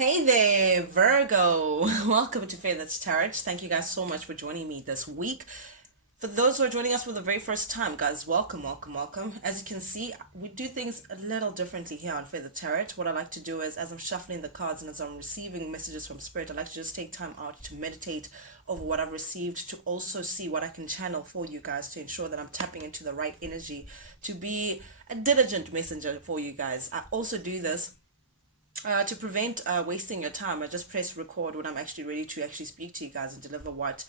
Hey there, Virgo. Welcome to Faith Tarot. Thank you guys so much for joining me this week. For those who are joining us for the very first time, guys, welcome, welcome, welcome. As you can see, we do things a little differently here on Faith Tarot. What I like to do is, as I'm shuffling the cards and as I'm receiving messages from Spirit, I like to just take time out to meditate over what I've received, to also see what I can channel for you guys to ensure that I'm tapping into the right energy, to be a diligent messenger for you guys. I also do this to prevent wasting your time. I just press record when I'm actually ready to actually speak to you guys and deliver what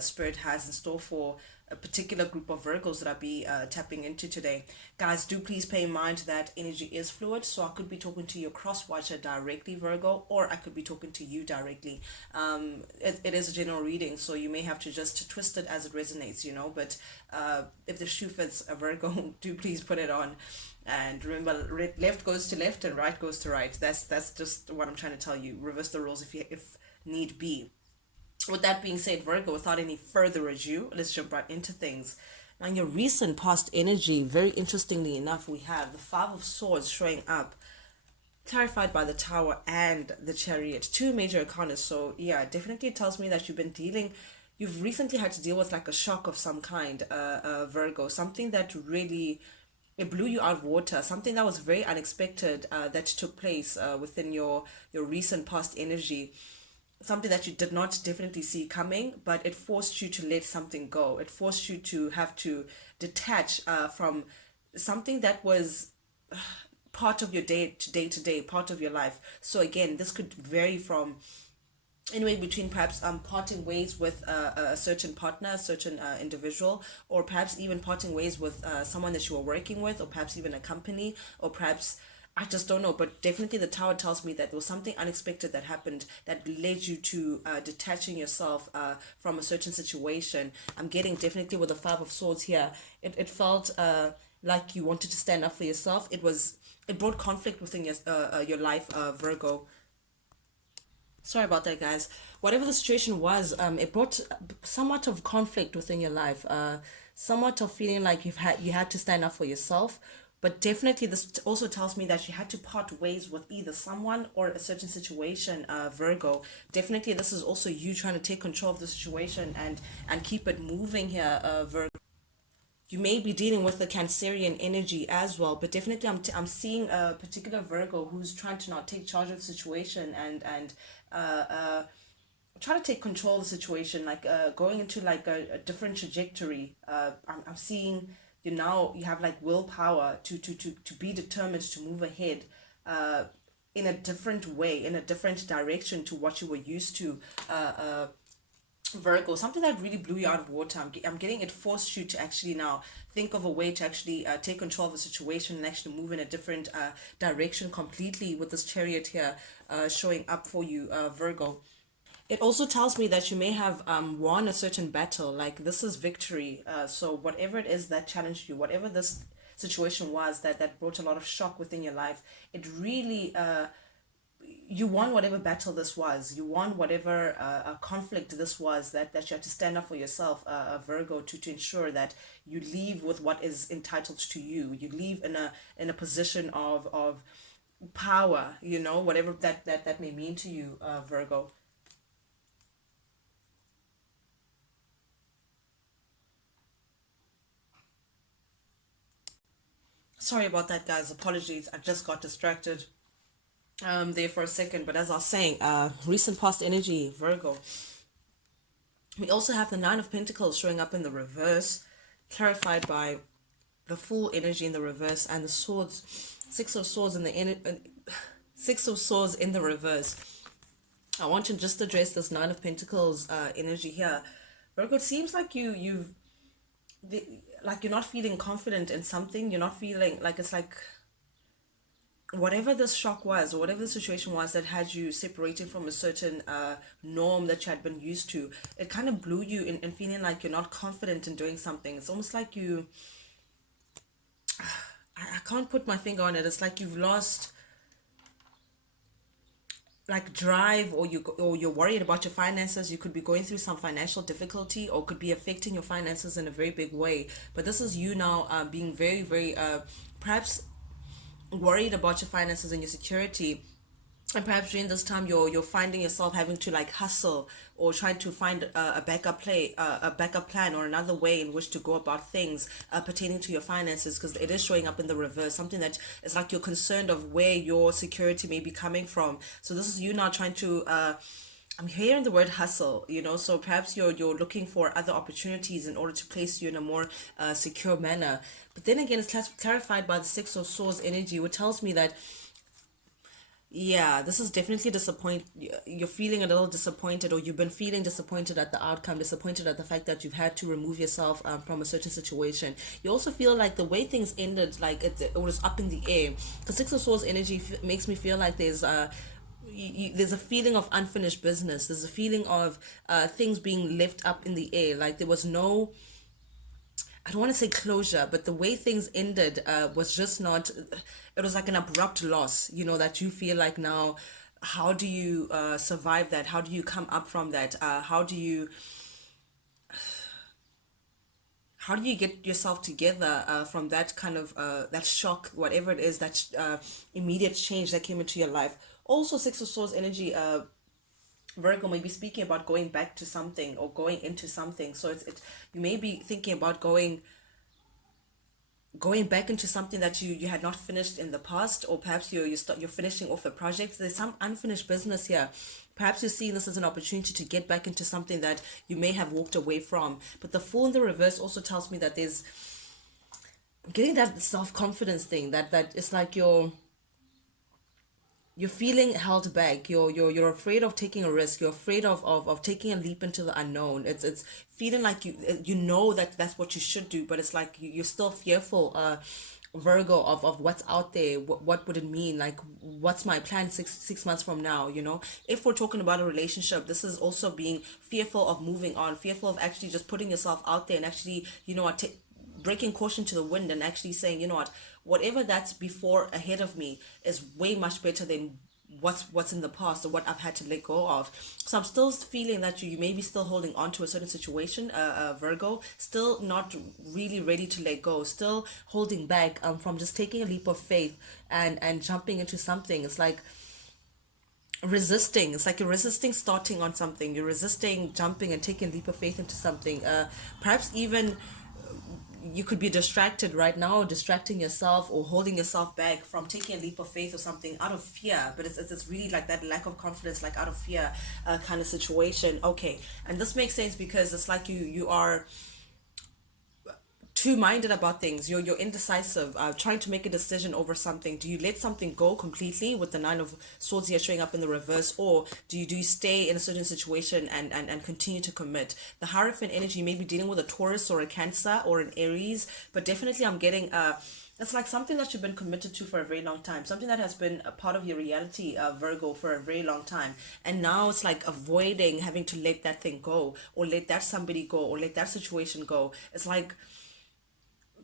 Spirit has in store for a particular group of Virgos that I'll be tapping into today. Guys, do please pay in mind that energy is fluid, so I could be talking to your cross watcher directly, Virgo, or I could be talking to you directly. It is a general reading, so you may have to just twist it as it resonates, but if the shoe fits a Virgo, do please put it on. And remember, left goes to left and right goes to right. That's just what I'm trying to tell you. Reverse the rules if need be. With that being said, Virgo, without any further ado, let's jump right into things. Now, in your recent past energy, very interestingly enough, we have the Five of Swords showing up, clarified by the Tower and the Chariot. Two major arcana. So, yeah, definitely it tells me that you've recently had to deal with like a shock of some kind, Virgo. Something that really it blew you out of water, something that was very unexpected, that took place within your recent past energy, something that you did not definitely see coming, but it forced you to let something go. It forced you to have to detach from something that was part of your day to day, part of your life. So again, this could vary from anyway between perhaps parting ways with a certain partner, a certain individual, or perhaps even parting ways with someone that you are working with, or perhaps even a company, or perhaps I just don't know. But definitely the Tower tells me that there was something unexpected that happened that led you to detaching yourself from a certain situation. I'm getting definitely with the Five of Swords here, it felt like you wanted to stand up for yourself. It brought conflict within your life, Virgo. Sorry about that, guys. Whatever the situation was, it brought somewhat of conflict within your life, somewhat of feeling like you had to stand up for yourself. But definitely, this also tells me that you had to part ways with either someone or a certain situation, Virgo. Definitely, this is also you trying to take control of the situation and keep it moving here, Virgo. You may be dealing with the Cancerian energy as well, but definitely I'm seeing a particular Virgo who's trying to not take charge of the situation and try to take control of the situation, like going into like a different trajectory. I'm seeing you have like willpower to be determined to move ahead in a different way, in a different direction to what you were used to, Virgo. Something that really blew you out of water. I'm getting it forced you to actually now think of a way to actually take control of the situation and actually move in a different direction completely, with this Chariot here showing up for you, Virgo. It also tells me that you may have won a certain battle. Like this is victory. So whatever it is that challenged you, whatever this situation was that brought a lot of shock within your life, it really you won whatever battle this was. You won whatever conflict this was that you had to stand up for yourself, Virgo, to ensure that you leave with what is entitled to you. You leave in a position of power. Whatever that may mean to you, Virgo. Sorry about that, guys. Apologies. I just got distracted there for a second. But as I was saying, recent past energy, Virgo. We also have the Nine of Pentacles showing up in the reverse, clarified by the full energy in the reverse, and the swords, Six of Swords in Six of Swords in the reverse. I want to just address this Nine of Pentacles energy here. Virgo, it seems like like you're not feeling confident in something. You're not feeling like it's like whatever this shock was, or whatever the situation was that had you separated from a certain norm that you had been used to, it kind of blew you in feeling like you're not confident in doing something. It's almost like I can't put my finger on it. It's like you've lost like drive, or you're worried about your finances. You could be going through some financial difficulty, or could be affecting your finances in a very big way. But this is you now being very, very perhaps worried about your finances and your security, and perhaps during this time you're finding yourself having to like hustle or trying to find a a backup plan or another way in which to go about things pertaining to your finances, because it is showing up in the reverse, something that is like you're concerned of where your security may be coming from. So this is you now trying to I'm hearing the word hustle, so perhaps you're looking for other opportunities in order to place you in a more secure manner. But then again, it's clarified by the Six of Swords energy, which tells me that yeah, this is definitely disappoint. You're feeling a little disappointed, or you've been feeling disappointed at the outcome, disappointed at the fact that you've had to remove yourself from a certain situation. You also feel like the way things ended, like it was up in the air. The Six of Swords energy makes me feel like there's a feeling of unfinished business. There's a feeling of things being left up in the air. Like there was no, I don't want to say closure, but the way things ended was just not, it was like an abrupt loss, that you feel like now, how do you survive that? How do you come up from that? How do you get yourself together from that kind of, that shock, whatever it is, that immediate change that came into your life? Also, Six of Swords energy, Virgo may be speaking about going back to something or going into something. So it's you may be thinking about going back into something that you had not finished in the past, or perhaps you're finishing off a project. There's some unfinished business here. Perhaps you're seeing this as an opportunity to get back into something that you may have walked away from. But the Fool in the reverse also tells me that there's, I'm getting that self-confidence thing, that it's like you're feeling held back. You're afraid of taking a risk. You're afraid of taking a leap into the unknown. It's feeling like you know that that's what you should do, but it's like you're still fearful, Virgo, of what's out there. What would it mean? Like, what's my plan six months from now? If we're talking about a relationship, this is also being fearful of moving on, fearful of actually just putting yourself out there and actually, breaking caution to the wind and actually saying, whatever that's before ahead of me is way much better than what's in the past or what I've had to let go of. So I'm still feeling that you may be still holding on to a certain situation, Virgo, still not really ready to let go, still holding back from just taking a leap of faith and jumping into something. It's like resisting. It's like you're resisting starting on something. You're resisting jumping and taking a leap of faith into something. Perhaps even you could be distracted right now, distracting yourself or holding yourself back from taking a leap of faith or something out of fear. But it's really like that lack of confidence, like out of fear kind of situation. Okay, and this makes sense because it's like you are too minded about things. You're indecisive, trying to make a decision over something. Do you let something go completely with the Nine of Swords here showing up in the reverse, or do you stay in a certain situation and continue to commit? The Hierophant energy may be dealing with a Taurus or a Cancer or an Aries, but definitely I'm getting it's like something that you've been committed to for a very long time, something that has been a part of your reality, Virgo, for a very long time. And now it's like avoiding having to let that thing go, or let that somebody go, or let that situation go. It's like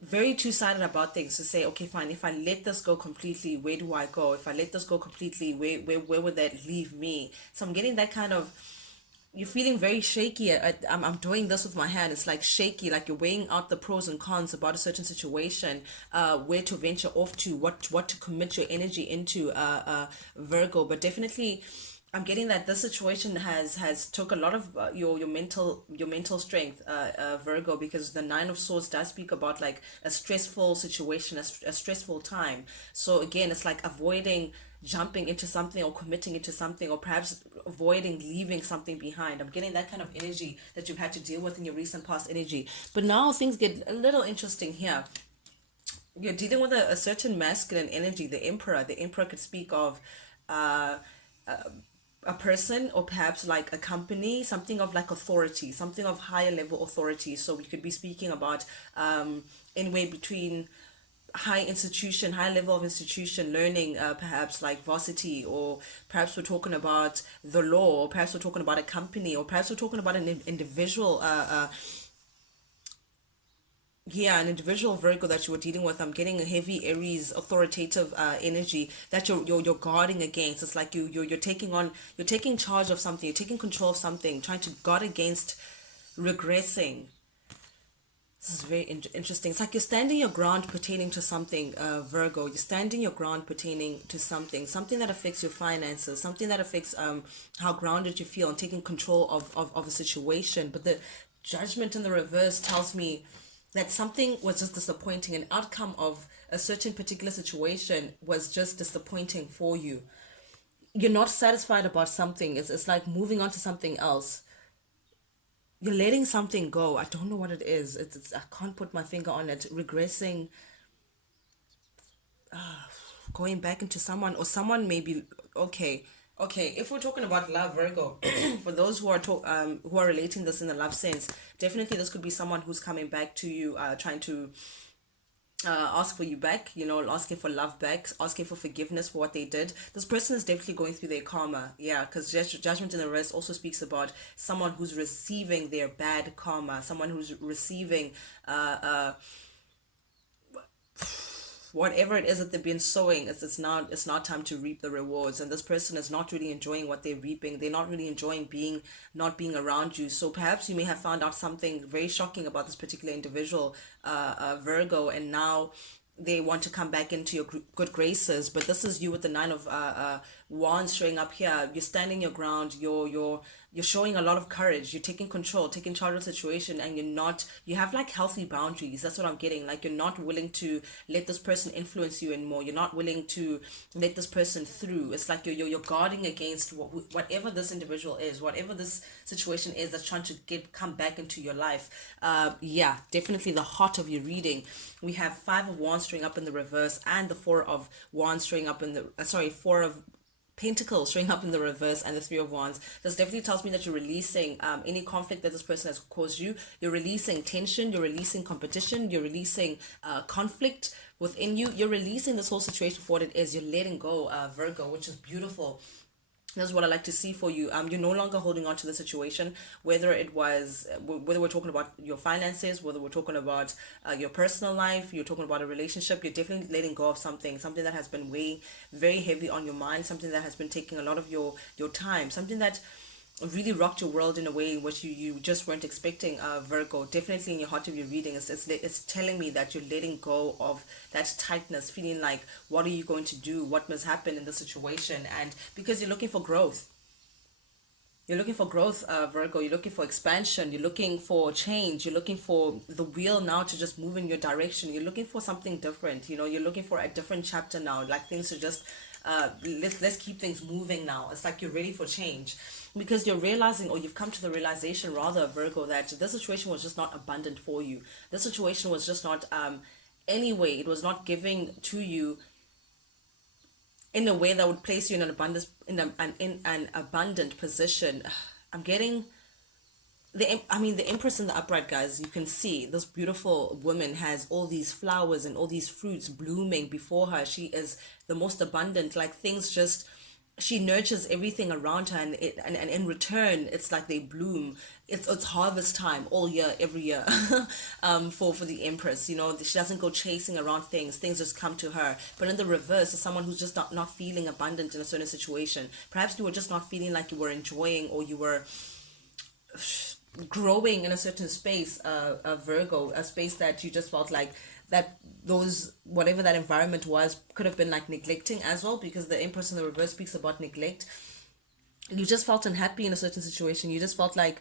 very two-sided about things, to say, okay, fine, if I let this go completely, where do I go? If I let this go completely, where would that leave me? So I'm getting that kind of, you're feeling very shaky. I'm doing this with my hand. It's like shaky, like you're weighing out the pros and cons about a certain situation, where to venture off to, what to commit your energy into, Virgo. But definitely I'm getting that this situation has took a lot of your mental strength, Virgo, because the Nine of Swords does speak about like a stressful situation, a stressful time. So again, it's like avoiding jumping into something or committing into something, or perhaps avoiding leaving something behind. I'm getting that kind of energy that you've had to deal with in your recent past energy. But now things get a little interesting here. You're dealing with a certain masculine energy, the Emperor. The Emperor could speak of uh a person, or perhaps like a company, something of like authority, something of higher level authority. So we could be speaking about anywhere between high level of institution learning, perhaps like varsity, or perhaps we're talking about the law, or perhaps we're talking about a company, or perhaps we're talking about an individual, yeah, an individual, Virgo, that you were dealing with. I'm getting a heavy Aries authoritative energy that you're guarding against. It's like you're taking on, you're taking charge of something, you're taking control of something, trying to guard against regressing. This is very interesting. It's like you're standing your ground pertaining to something, Virgo. You're standing your ground pertaining to something, something that affects your finances, something that affects how grounded you feel and taking control of a situation. But the judgment in the reverse tells me that something was just disappointing. An outcome of a certain particular situation was just disappointing for you. You're not satisfied about something. It's like moving on to something else. You're letting something go. I don't know what it is. It's I can't put my finger on it. Regressing, going back into someone, or someone maybe. Okay, okay. If we're talking about love, Virgo, for those who are relating this in the love sense, definitely this could be someone who's coming back to you, trying to ask for you back, asking for love back, asking for forgiveness for what they did. This person is definitely going through their karma. Yeah, because judgment in the rest also speaks about someone who's receiving their bad karma, someone who's receiving whatever it is that they've been sowing. It's not time to reap the rewards, and this person is not really enjoying what they're reaping. They're not really enjoying not being around you. So perhaps you may have found out something very shocking about this particular individual, Virgo, and now they want to come back into your good graces. But this is you with the nine of wands showing up here. You're standing your ground. You're showing a lot of courage. You're taking control, taking charge of the situation, and you have like healthy boundaries. That's what I'm getting. Like you're not willing to let this person influence you anymore. You're not willing to let this person through. It's like you're guarding against whatever this individual is, whatever this situation is that's trying to come back into your life. Yeah, definitely the heart of your reading. We have five of wands showing up in the reverse, and the four of wands showing up in the four of Pentacles showing up in the reverse, and the Three of Wands. This definitely tells me that you're releasing any conflict that this person has caused you. You're releasing tension. You're releasing competition. You're releasing conflict within you. You're releasing this whole situation for what it is. You're letting go, Virgo, which is beautiful. That's what I like to see for you. You're no longer holding on to the situation, whether we're talking about your finances, whether we're talking about your personal life, you're talking about a relationship. You're definitely letting go of something that has been weighing very heavy on your mind, something that has been taking a lot of your time, something that really rocked your world in a way in which you just weren't expecting. Virgo, definitely in your heart of your reading, it's telling me that you're letting go of that tightness, feeling like what are you going to do, what must happen in the situation, and because you're looking for growth. You're looking for growth, Virgo. You're looking for expansion. You're looking for change. You're looking for the wheel now to just move in your direction. You're looking for something different. You're looking for a different chapter now. Like things are just, let's keep things moving now. It's like you're ready for change because you're realizing, or you've come to the realization rather, Virgo, that this situation was just not abundant for you. This situation was just not, anyway, it was not giving to you in a way that would place you in an abundance in an abundant position. I'm getting the Empress in the upright, guys. You can see this beautiful woman has all these flowers and all these fruits blooming before her. She is the most abundant. Like things just, she nurtures everything around her, and in return, it's like they bloom. It's harvest time all year, every year, for the Empress. She doesn't go chasing around things. Things just come to her. But in the reverse, is someone who's just not feeling abundant in a certain situation. Perhaps you were just not feeling like you were enjoying, or you were growing in a certain space, a Virgo, a space that you just felt like that those whatever that environment was could have been like neglecting as well, because the Empress in the reverse speaks about neglect. You just felt unhappy in a certain situation. You just felt like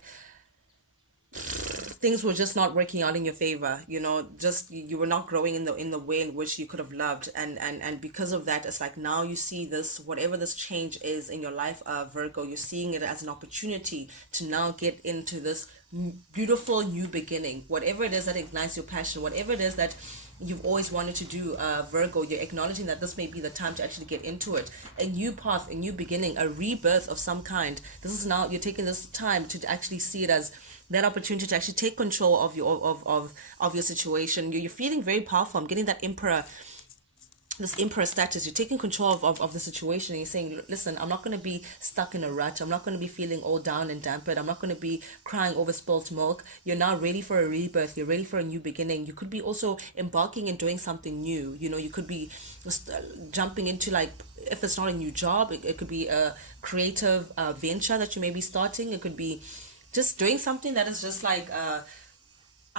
things were just not working out in your favor. Just you were not growing in the way in which you could have loved, and because of that, it's like now you see this, whatever this change is in your life, Virgo, you're seeing it as an opportunity to now get into this beautiful new beginning. Whatever it is that ignites your passion, whatever it is that you've always wanted to do, Virgo, you're acknowledging that this may be the time to actually get into it. A new path, a new beginning, a rebirth of some kind. This is now, you're taking this time to actually see it as that opportunity to actually take control of your situation. You're feeling very powerful. I'm getting that this emperor status. You're taking control of the situation, and you're saying, listen, I'm not going to be stuck in a rut. I'm not going to be feeling all down and dampened. I'm not going to be crying over spilt milk. You're now ready for a rebirth. You're ready for a new beginning. You could be also embarking and doing something new. You could be jumping into, like, if it's not a new job, it could be a creative venture that you may be starting. It could be just doing something that is just like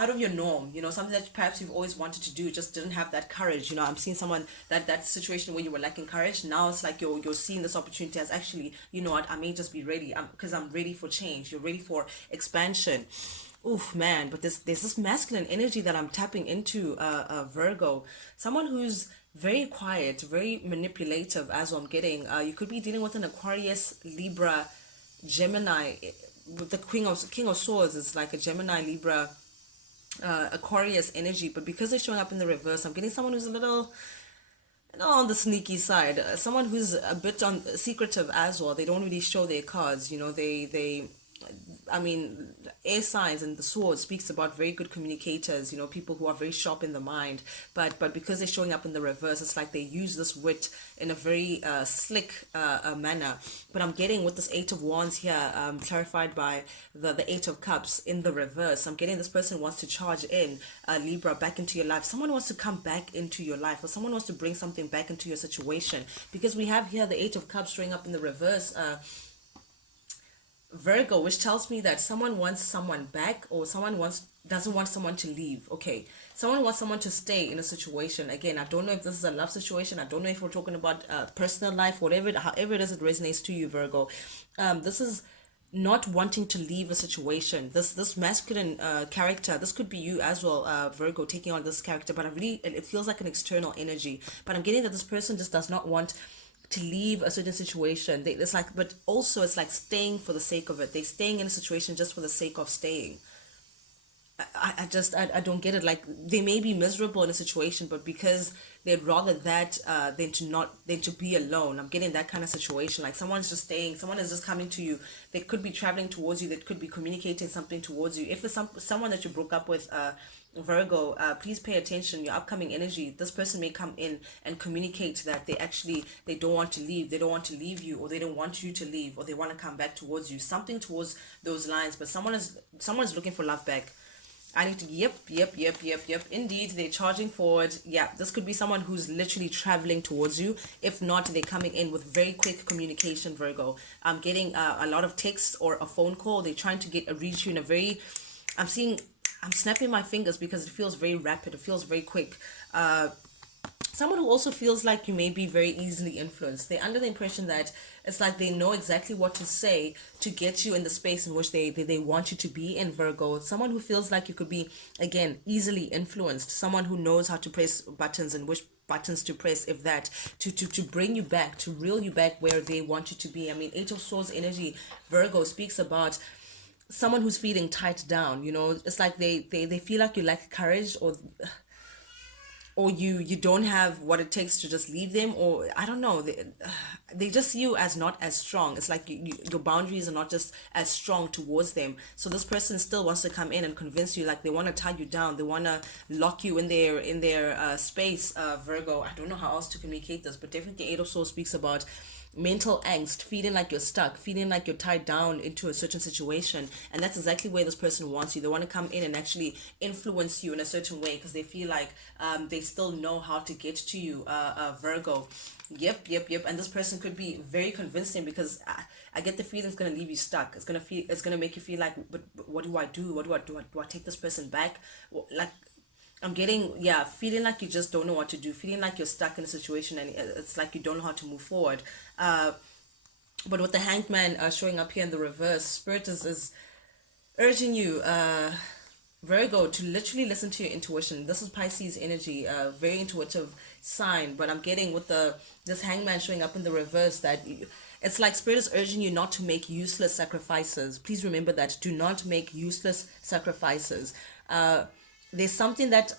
out of your norm, something that perhaps you've always wanted to do, just didn't have that courage. I'm seeing someone that situation where you were lacking courage. Now it's like you're seeing this opportunity as, actually, you know what, I may just be ready, because I'm ready for change. You're ready for expansion. Oof, man. But there's this masculine energy that I'm tapping into, Virgo. Someone who's very quiet, very manipulative, as I'm getting. You could be dealing with an Aquarius, Libra, Gemini. With the King of Swords is like a Gemini, Libra, Aquarius energy. But because they're showing up in the reverse, I'm getting someone who's a little, on the sneaky side, someone who's a bit on secretive as well. They don't really show their cards. They I mean, air signs and the sword speaks about very good communicators, people who are very sharp in the mind. But because they're showing up in the reverse, it's like they use this wit in a very slick manner. But I'm getting with this Eight of Wands here, clarified by the Eight of Cups in the reverse. I'm getting this person wants to charge in, Libra, back into your life. Someone wants to come back into your life, or someone wants to bring something back into your situation. Because we have here the Eight of Cups showing up in the reverse, Virgo, which tells me that someone wants someone back, or someone doesn't want someone to leave. Okay, someone wants someone to stay in a situation. Again, I don't know if this is a love situation. I don't know if we're talking about personal life, however it is, it resonates to you, Virgo. This is not wanting to leave a situation. This masculine character, this could be you as well, Virgo, taking on this character. But it feels like an external energy. But I'm getting that this person just does not want to leave a certain situation. It's like, but also it's like staying for the sake of it. They're staying in a situation just for the sake of staying. I don't get it. Like, they may be miserable in a situation, but because they'd rather that than to be alone. I'm getting that kind of situation. Like, someone's just staying, someone is just coming to you. They could be traveling towards you. They could be communicating something towards you. If it's someone that you broke up with, Virgo, please pay attention. Your upcoming energy, this person may come in and communicate that they don't want to leave. They don't want to leave you, or they don't want you to leave, or they want to come back towards you. Something towards those lines. But someone is looking for love back. I need to, yep. Indeed, they're charging forward. Yeah, this could be someone who's literally traveling towards you. If not, they're coming in with very quick communication, Virgo. I'm getting a lot of text or a phone call. They're trying to reach you in a very, I'm snapping my fingers because it feels very rapid. It feels very quick. Someone who also feels like you may be very easily influenced. They're under the impression that it's like they know exactly what to say to get you in the space in which they want you to be in, Virgo. Someone who feels like you could be, again, easily influenced. Someone who knows how to press buttons and which buttons to press, if that, to bring you back, to reel you back where they want you to be. I mean, Eight of Swords energy, Virgo, speaks about someone who's feeling tied down. It's like they feel like you lack courage, or you don't have what it takes to just leave them, or I don't know, they just see you as not as strong. It's like your boundaries are not just as strong towards them. So this person still wants to come in and convince you, like they want to tie you down, they want to lock you in their space, Virgo. I don't know how else to communicate this, but definitely Eight of Swords speaks about mental angst, feeling like you're stuck, feeling like you're tied down into a certain situation. And that's exactly where this person wants you. They want to come in and actually influence you in a certain way, because they feel like they still know how to get to you, Virgo. Yep. And this person could be very convincing, because I get the feeling it's going to leave you stuck. It's going to make you feel like, but what do I do? What do I take this person back? Like, I'm getting, feeling like you just don't know what to do, feeling like you're stuck in a situation and it's like you don't know how to move forward. But with the Hanged Man showing up here in the reverse, Spirit is urging you, Virgo, to literally listen to your intuition. This is Pisces energy, very intuitive sign. But I'm getting with this Hangman showing up in the reverse that it's like Spirit is urging you not to make useless sacrifices. Please remember that. Do not make useless sacrifices. There's something that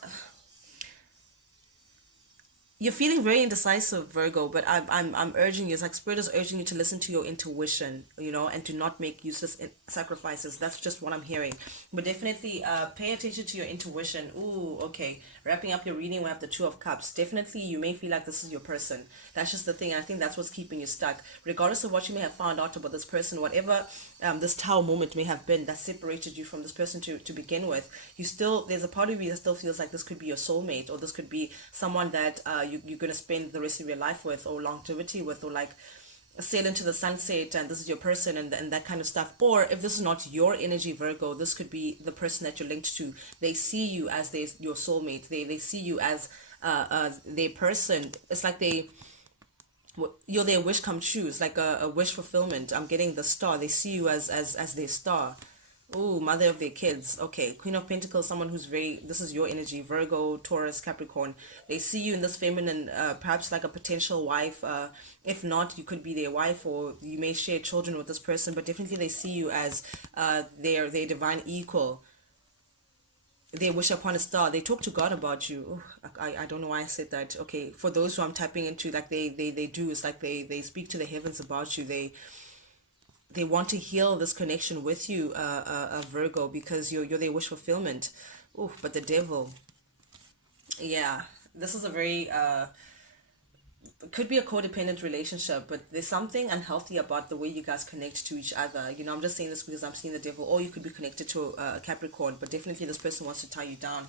you're feeling very indecisive, Virgo, but I'm urging you. It's like Spirit is urging you to listen to your intuition, and to not make useless sacrifices. That's just what I'm hearing. But definitely pay attention to your intuition. Ooh, okay. Wrapping up your reading, we have the Two of Cups. Definitely you may feel like this is your person. That's just the thing. I think that's what's keeping you stuck. Regardless of what you may have found out about this person, whatever this tower moment may have been that separated you from this person to begin with, there's a part of you that still feels like this could be your soulmate, or this could be someone that you're going to spend the rest of your life with, or longevity with, or like sail into the sunset and this is your person, and that kind of stuff. Or if this is not your energy, Virgo, this could be the person that you're linked to. They see you as your soulmate. They see you as their person. It's like you're their wish come true. It's like a wish fulfillment. I'm getting the star. They see you as their star. Oh, mother of their kids. Okay, Queen of Pentacles, someone who's this is your energy, Virgo, Taurus, Capricorn. They see you in this feminine, perhaps like a potential wife. If not, you could be their wife, or you may share children with this person, but definitely they see you as their divine equal. They wish upon a star. They talk to God about you. Ooh, I don't know why I said that. Okay, for those who I'm tapping into, like they do, it's like they speak to the heavens about you. They want to heal this connection with you, Virgo, because you're their wish fulfillment. Oh, but the devil, yeah, this is a very it could be a codependent relationship, but there's something unhealthy about the way you guys connect to each other. You know, I'm just saying this because I'm seeing the devil, or you could be connected to a Capricorn, but definitely this person wants to tie you down,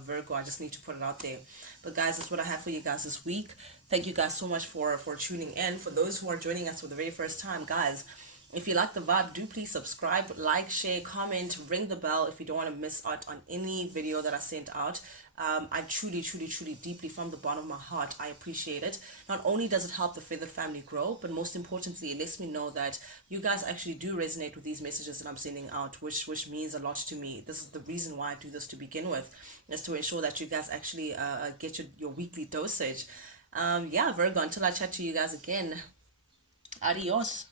Virgo. I just need to put it out there. But guys, that's what I have for you guys this week. Thank you guys so much for tuning in. For those who are joining us for the very first time, guys, if you like the vibe, do please subscribe, like, share, comment, ring the bell if you don't want to miss out on any video that I sent out. I truly, truly, truly, deeply, from the bottom of my heart, I appreciate it. Not only does it help the feathered family grow, but most importantly, it lets me know that you guys actually do resonate with these messages that I'm sending out, which means a lot to me. This is the reason why I do this to begin with, is to ensure that you guys actually get your weekly dosage. Yeah, Virgo, until I chat to you guys again, adios.